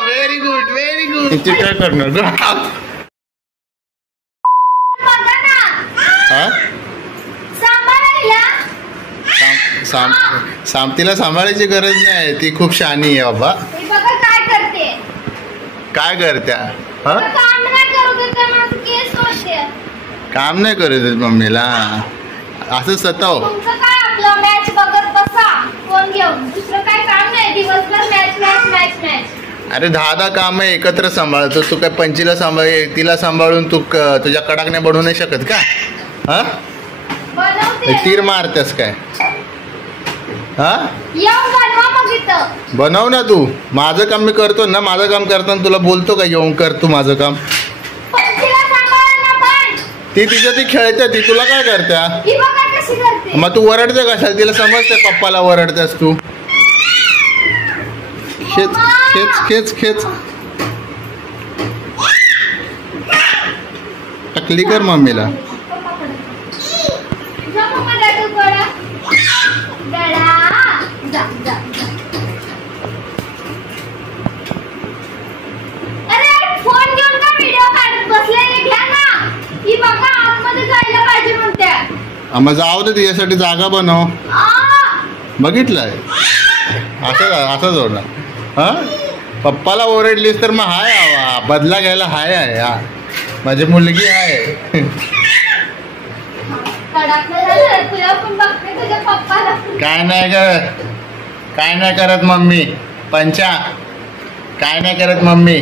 Very good very good. ते काय करणार तिला सांभाळायची गरज नाही, ती खूप शहाणी आहे बाबा. काय करत्या? काम नाही करू देत मम्मीला, असं सताव. अरे 10 काम एकत्र सांभाळतो तू. काय पंचीला सांभाळ, तिला सांभाळून तू तुझ्या कडाकण्या बनवू नाही शकत का? हा तीर मारतेस काय? हा बनव ना तू. माझं काम मी करतो ना, माझं काम करताना तुला बोलतो का येऊन कर तू माझं काम? ती तिच्या ती खेळते, ती तुला काय करत्या? मग तू वरडते कशाला? तिला समजते पप्पाला वरडतेस तू. खेच खेच खेच खेच टकली कर मम्मीला. मग जाऊ दे, तिच्यासाठी जागा बनव. बघितलंय असं जोडणार. हा पप्पाला ओरडलीस तर मग हाय आवा बदला घ्यायला हाय आहे. माझी मुलगी आहे. काय नाही काय नाही करत मम्मी. पंचा काय नाही करत मम्मी.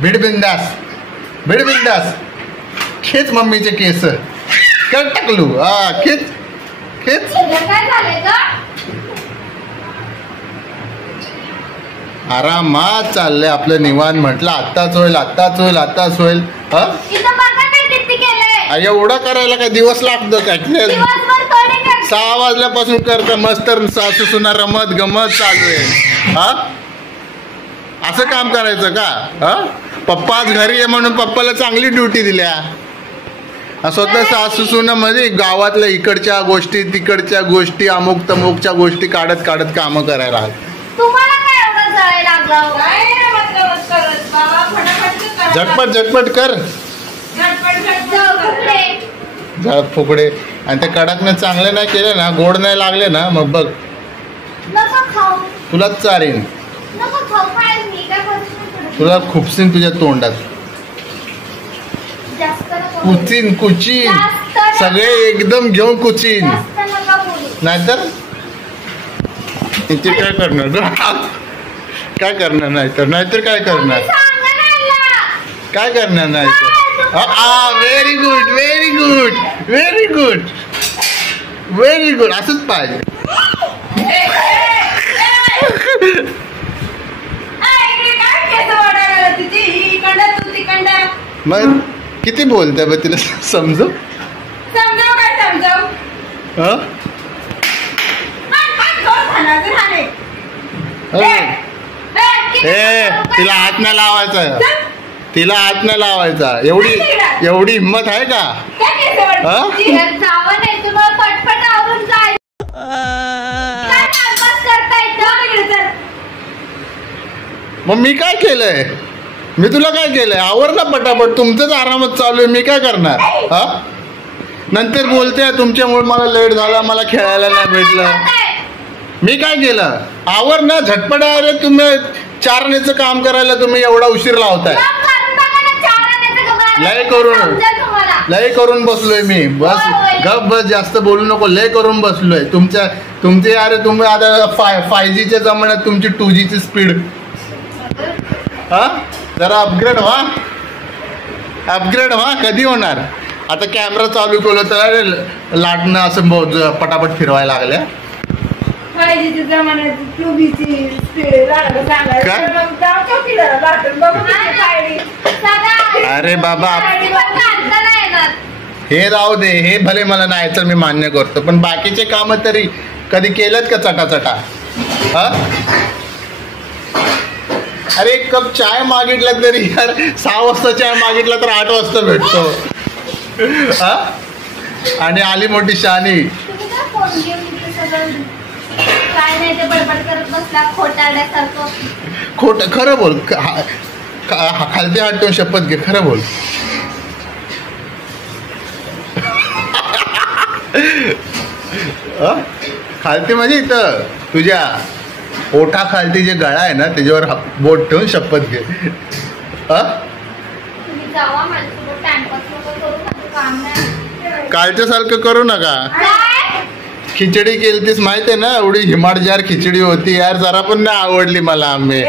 भिड बिंदास भिड बिंदास. खेच मम्मीचे केस कर टाकलू. हा खेच खेच. आरामात चाललंय आपलं निवांत. म्हटलं आत्ताच होईल आत्ताच होईल आत्ताच होईल. एवढं करायला काय दिवस लागतो काय? 6 वाजल्यापासून करता मस्त. सासू सुना रमत गमत चालू आहे. हा असं काम करायचं का? हा पप्पा आज घरी आहे म्हणून पप्पाला चांगली ड्युटी दिल्या. स्वतः सासू सुना मध्ये गावातल्या इकडच्या गोष्टी तिकडच्या गोष्टी अमुक तमुकच्या गोष्टी काढत काढत काम करायला. झटपट झटपट कर. झाड फुकडे. आणि ते कडकने चांगले नाही केले ना, गोड नाही लागले ना, मग बघ तुलाच चारीन. तुला खुपसीन तुझ्या तोंडात. कुचीन कुचीन सगळे एकदम घेऊन कुचीन. नाहीतर काय करणार? काय करणार? नाहीतर काय करणार? काय करणार नाही तर? Very good very good very good very good. असंच पाहिजे. मग किती बोलते बा तिला समजू तिला हात नाही लावायचा. तिला हात नाही लावायचा. एवढी हिंमत आहे का? मग मी काय केलंय? मी तुला काय केलंय? आवर ना पटापट. तुमचंच आरामात चालू आहे. मी काय करणार? हा नंतर बोलते तुमच्यामुळे मला लेट झाला, मला खेळायला नाही भेटलं. मी काय केलं? आवर ना झटपट. अरे तुम्ही 4 आण्याचं काम करायला तुम्ही एवढा उशीर लावताय. लय करून बसलोय मी. बस गप बस. जास्त बोलू नको. लय करून बसलोय. तुमचे अरे तुम्ही आता 5Gच्या जमान्यात तुमची 2Gची स्पीड. हा जरा अपग्रेड व्हा. कधी होणार? आता कॅमेरा चालू केलं तर लाटणं असं पटापट फिरवायला लागल्या. अरे बाबा हे राहू दे. हे भले मला नाही तर मी मान्य करतो, पण बाकीचे काम तरी कधी केलेत का चटाचटा? हा अरे 1 कप चाय मागितला तरी यार 6 वाजता चाय मागितला तर 8 वाजता भेटतो. हा आणि आली मोठी शहाणी. काय नाही ते बडबड करत बसला खोटारड्यासारखं. खोट खरं बोल. खालती हात ठेवून शपथ घे, खरं बोल. खालती म्हणजे इथं तुझ्या ओठा खालती जे गळा आहे ना त्याच्यावर बोट ठेवून शपथ घे. तुम्ही जावा, माझ्यासोबत टाइमपास नको करू, माझं काम नाही. कालच्या सारखं करू नका. खिचडी केली तीच माहिती आहे ना, एवढी हिमाडजार खिचडी होती यार, जरा पण नाही आवडली मला. आम्ही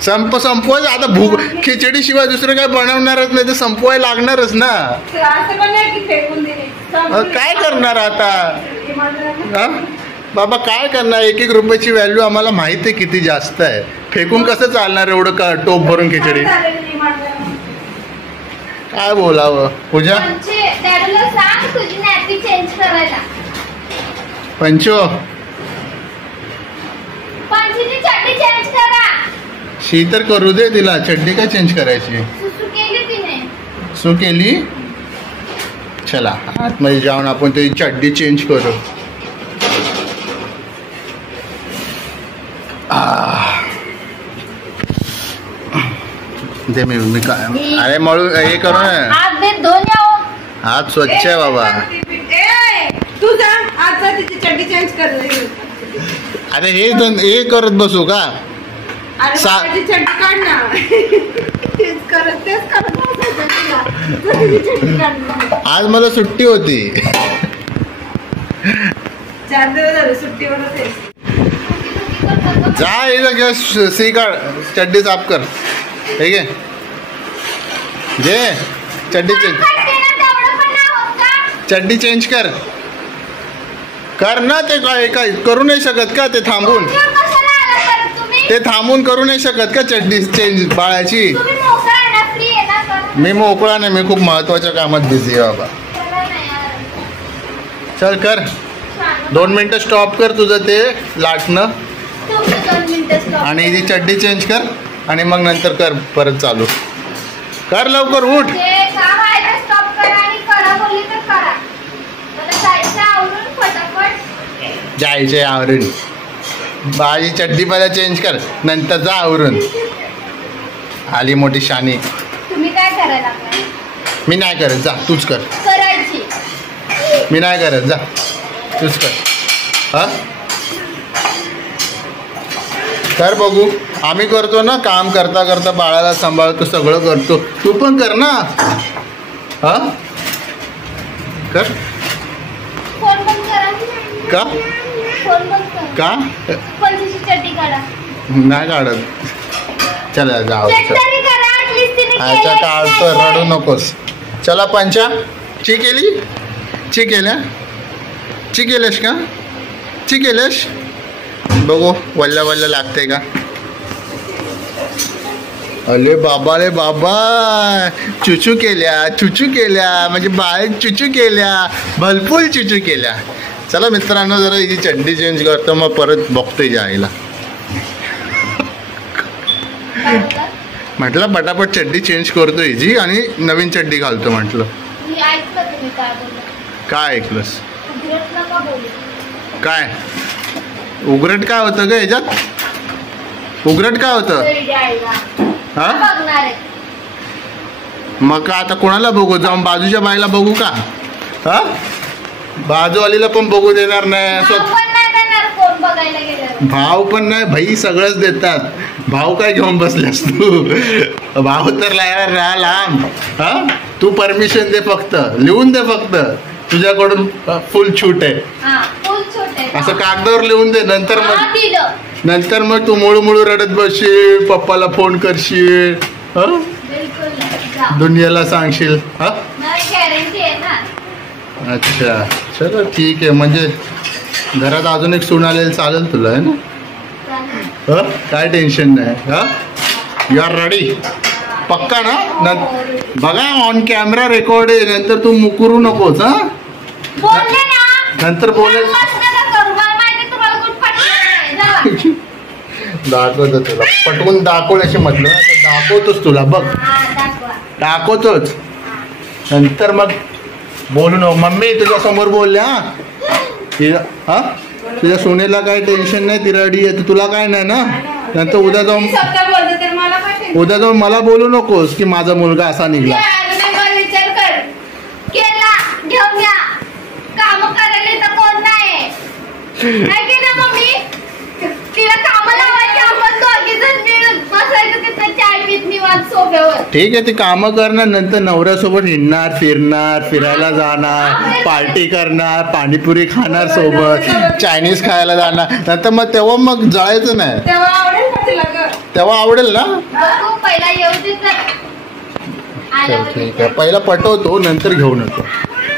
संपवायचं आता. भूक खिचडी शिवाय दुसरं काय बनवणारच नाही, तर संपवायला लागणारच ना. काय करणार आता बाबा, काय करणार. 1-1 रुपयाची व्हॅल्यू आम्हाला माहिती आहे किती जास्त आहे. फेकून कसं चालणार एवढं का टोप भरून खिचडी. काय बोलावं पूजा. पंचो शी तर करू दे तिला. चड्डी काय चेंज करायची. सू केली. चला आतमध्ये जाऊन आपण ते चड्डी चेंज करू. दे मी काय. अरे मळू हे करू ना. हात स्वच्छ आहे बाबा. अरे हे करत बसू का. आज मला सुट्टी होती. 4 दिवस झाले सुट्टीवर होते. जा इथं सी काढ, चड्डी साफ कर. ठीक आहे घे चड्डी चेंज. चड्डी चेंज कर. कर ना. ते काय करू नाही शकत का. ते थांबून करू नाही शकत का चड्डी चेंज बाळाची. मी मोकळा नाही, मी खूप महत्वाच्या कामात बिझी आहे बाबा. चल कर. 2 मिनिटं स्टॉप कर तुझं ते लाटणं आणि ती चड्डी चेंज कर आणि मग नंतर कर परत चालू कर. लवकर उठ. जायचे आवरून. बाजी चड्डी पहिला चेंज कर, नंतर जा आवरून. आली मोठी शानी. तुम्ही काय करायला. मी नाही करत, जा तूच कर. करायची. मी नाही करत, जा तूच कर. हा कर बघू. आम्ही करतो ना काम. करता करता बाळाला सांभाळतो, सगळं करतो. तू पण कर ना. हा कर. फोन बंद करा. का फोन बंद करा. का पंचीची चड्डी काढा. नाही काढत. चला जाऊ. अच्छा काढतो, रडू नकोस. चला पंचा. ची केली. ची केल्या. ची केलेस का. ची केलेस. बघू वल्ला वल्ला लागते का. अरे बाबा रे बाबा. चुचू केल्या म्हणजे बाळ चुचू केल्या. भलपूल चुचू केल्या. चला मित्रांनो जरा हिची चड्डी चेंज करतो, मग परत बघतोय जायला. म्हटलं पटापट चड्डी चेंज करतो हिची आणि नवीन चड्डी घालतो म्हटलं. काय ऐकलंस. काय उघरट काय होतं ग ह्याच्यात. उघरट काय होतं. हा मग का आता कोणाला बघू. जाऊन बाजूच्या बाईला बघू का. हा बाजूवालीला पण बघू देणार नाही. भाव पण नाही. भाई सगळंच देतात. भाव काय घेऊन बसल्यास तू. भाव तर राहा लांब. हा तू परमिशन दे फक्त. लिहून दे फक्त. तुझ्याकडून फुल छूट आहे. असं कागदावर लिहून दे. नंतर मग तू मुळू रडत बसशील. पप्पाला फोन करशील. दुनियाला सांगशील. हा अच्छा चलो ठीक आहे. म्हणजे घरात अजून एक सून आलेलं चालेल तुला आहे ना. काय टेन्शन नाही. हा यू आर रेडी पक्का ना. बघा ऑन कॅमेरा रेकॉर्ड आहे. नंतर तू मुकरू नकोस. हा नंतर बोलेल. दाखवतो तुला. पटवून दाखव असे म्हटलं दाखवतोच तुला. बघ दाखवतोच. नंतर मग बोलू नको. मम्मी तुझ्या समोर बोलले. हा हा तुझ्या सोनेला काही टेन्शन नाही, ती रडी आहे, तुला काय नाही ना. नंतर उद्या जाऊन मी स्वतः बोलते तर मला काय टेन्शन? उद्या जाऊन मला बोलू नकोस की माझा मुलगा असा निघला. विचार कर, केला घेऊन या, काम करायला तर कोण नाही है की ना मम्मी. तिला काम लावायची, आपण दोघी जण मिळून बसायचं तिथं चाय पीत निवांत सोफ्यावर. ठीक आहे, ती कामं करणार, नंतर नवऱ्यासोबत हिंडणार फिरणार, फिरायला जाणार, पार्टी करणार, पाणीपुरी खाणार सोबत, चायनीज खायला जाणार. नंतर मग तेव्हा मग जळायचं नाही. तेव्हा आवडेल का तिला ग? तेव्हा आवडेल ना. बघू पहिला येऊ दे तर. चल आल्यावर ठीक आहे, पहिला पटवतो नंतर घेऊन येतो.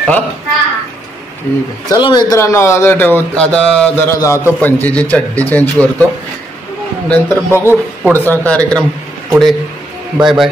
हा हा. ठीक आहे, चला मित्रांनो, आता जरा जातो, पंचीची चड्डी चेंज करतो, नंतर बघू पुढचा कार्यक्रम पुढे. Bye bye.